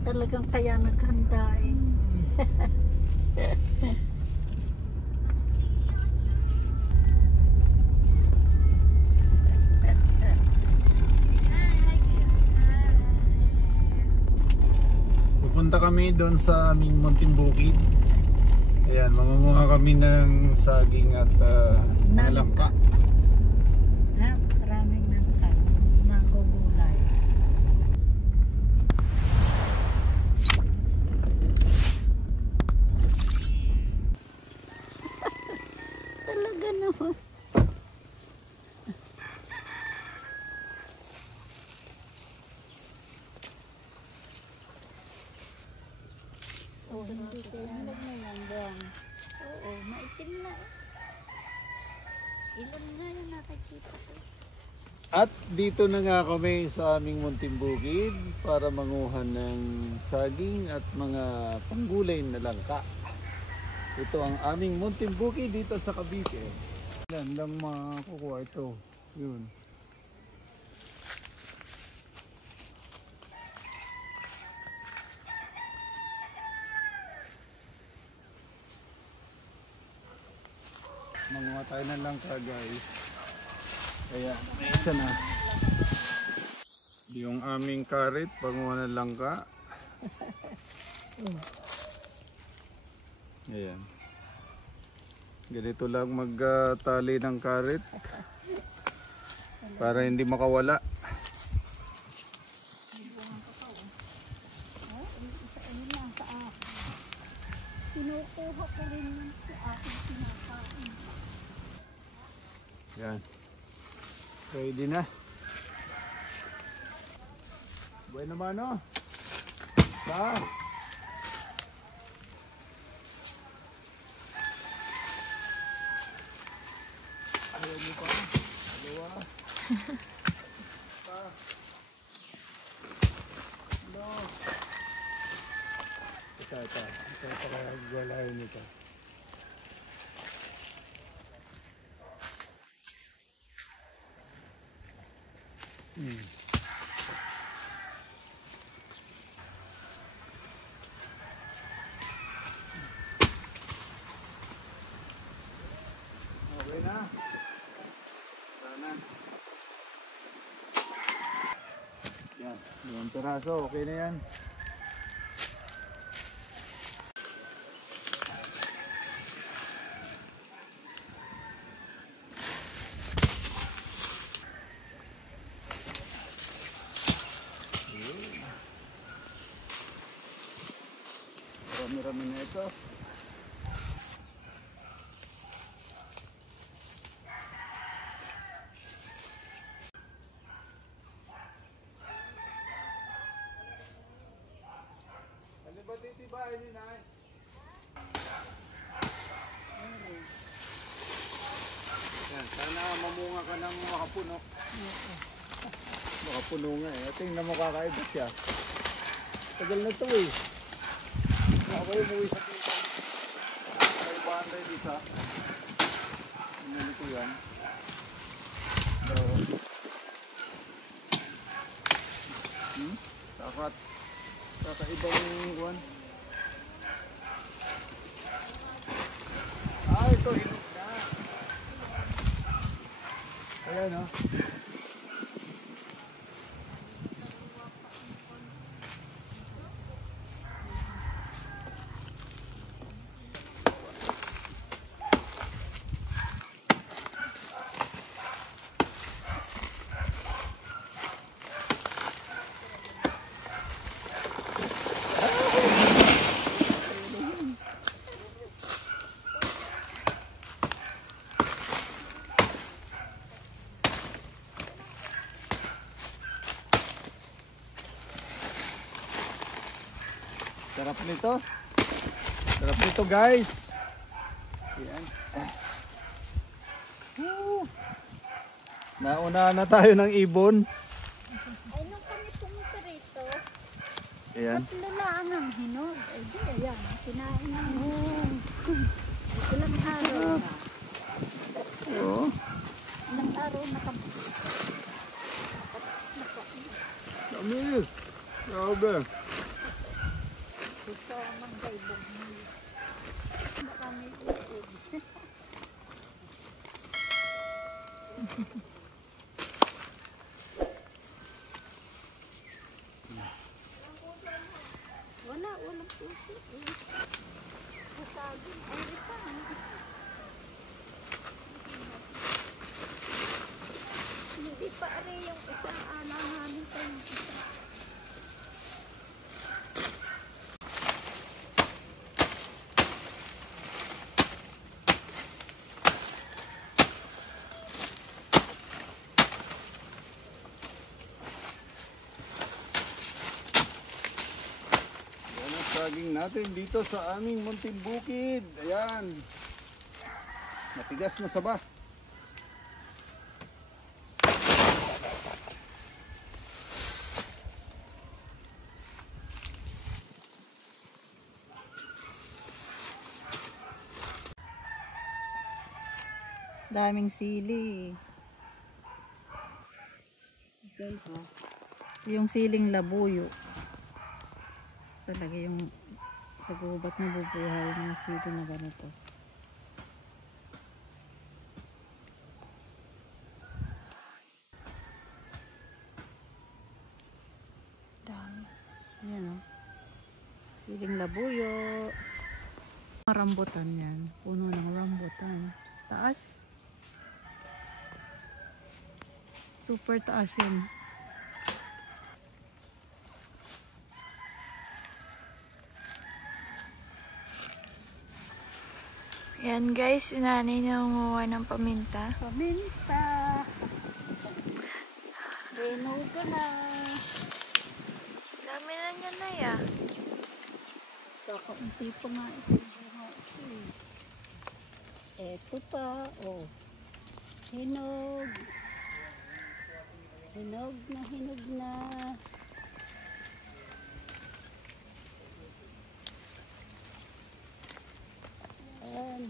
Talagang kaya naghanda eh. Pupunta kami doon sa aming munting bukid. Ayan, mangunguha kami ng saging at mga langka. Ha? Maraming nagugulay. Talaga naman. Oh, hindi kaya na yan buwang. Oo, maitim na eh. Ilan nga yung nakikita ko. At dito na nga kami sa aming munting bukid para manguha ng saging at mga panggulay na langka. Ito ang aming munting bukid dito sa Cavite. Yan lang makukuha ito. Yun. Manguha tayo ng langka, guys. Kaya may isa na. Yung aming karit, panguha ng langka. Ayan. Ganito lang magtali ng karit para hindi makawala. Kinukuha ko rin yung sa aking sinakain. Yan. Ready na. Buhay naman, no? Ba? Ayaw niyo pa? Dalawa? Pa? No? Ito. Ito para galayin ito. Okay na. Sana. Yan. 2 piraso. Okay na yan. Marami-rami na ito. Ano ba titibahin ni Nay? Yan, sana mamunga ka ng makapuno. Makapuno nga eh. Tingnan mo kakaiba siya. Tagal na ito eh. Ako yung umuwi sa kita. May banday dito. Inuli ko yan. So, kakaibang buwan. Ito hinog na. Ayan o. Sarap nito. Sarap nito, guys. Ayan. Nauna na tayo ng ibon. Ay, nung kami pumunta rito, Ayan. tatlo lang ang hinog. Ay, di, ayan. Kinain na mo. Ilang araw na. Oo. Ilang araw na kami. Dami. Grabe. Gusto magdaibog mo. Baka may uod. Walang puso. Kasagin. Ay, ito. Hindi pa rin yung isang namin sa yung isa. Yan ang saging natin dito sa aming munting bukid. Ayan. Matigas na saba. Daming sili. Guys, oh. Yung siling labuyo. Talaga yung sa gubat na bubuhay ng sili na ganito. Dami. Ayan, oh. Siling labuyo. Rambutan yan. Puno ng rambutan. Taas. Super taas yun. Yan guys, inanay na umuha ng paminta. Paminta. Renog ka na. Dami na niya na ya. Kakaunti pa nga ito. Eto pa. Oh. Hinog. Hinog na hinog na. Ayan.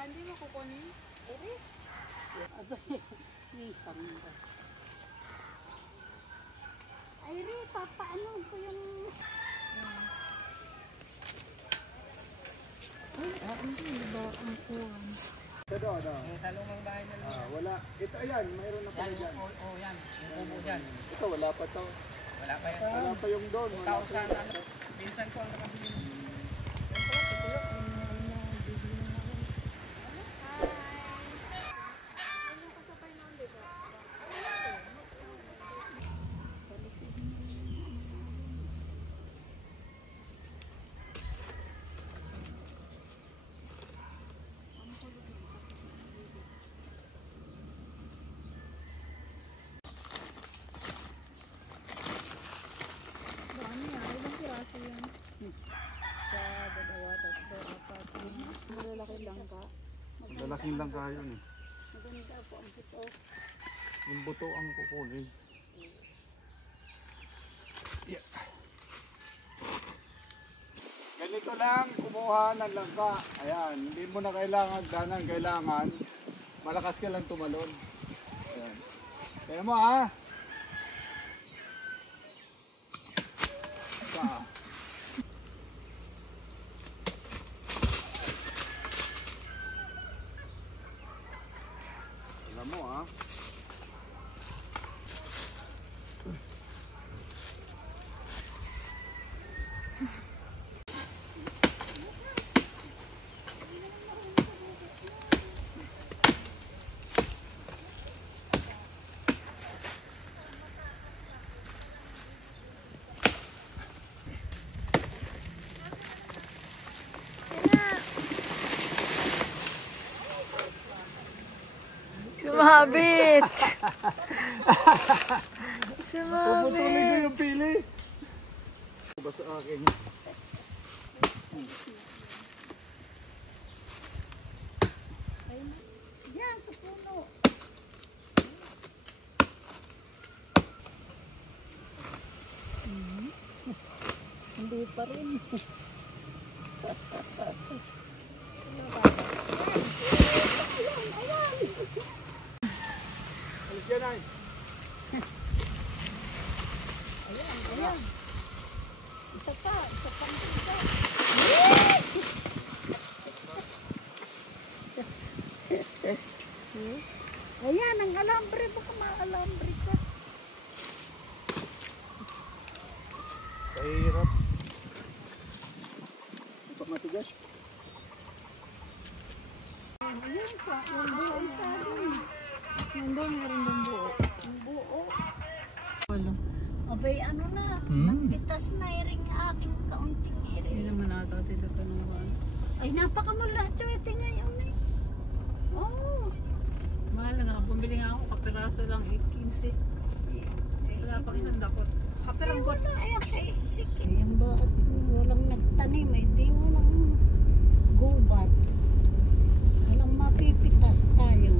Hindi mo kukunin? Abay, minsan ba? Ay, papaano ko yung... Hindi ba ang kuwan? Ito daw. Sa lumang bahay na lang. Wala. Ito ayan, mayroon na pala dyan. Oo, yan. Yung kubo dyan. Ito wala pa to. Wala pa yan. Wala pa yung doon. Wala pa 2,000 yung... ano. Pinsan ko ang nakabili. Malaking langka yun eh. Maganda po ang buto. Yung buto ang kukunin. Yeah. Ganito lang kumuha ng langka. Ayan, hindi mo na kailangan danan, kailangan malakas ka lang tumalon. Ayan. Kaya mo ha. Alam mo ha. Sumabit! Puputulin ko Sumabit! yung pili. Basta akin. Yan, sa puno. Hindi pa rin. Alis yan ay. Ayan. Isa pa, isa pa. Ayan, ang alambre. Baka ma-alambre ka. Kahirap. Ito matigas. Ayan pa, yung buo sa akin. Nandun, meron ng buo. Ang buo. Wala. Abay, ano na, nagpitas na iring aking kaunting Hindi iring. naman ata sila kanuhan. Ay, napakamula. Chwete ngayon eh. Oh. Mahal na nga. Bumili nga ako. Kapiraso lang. 15. Wala pang isang dakot. Kapiranggot. Ay, okay. Sige. Ayan ba at walang nagtanim eh. Di walang gubat. Walang mapipitas tayo.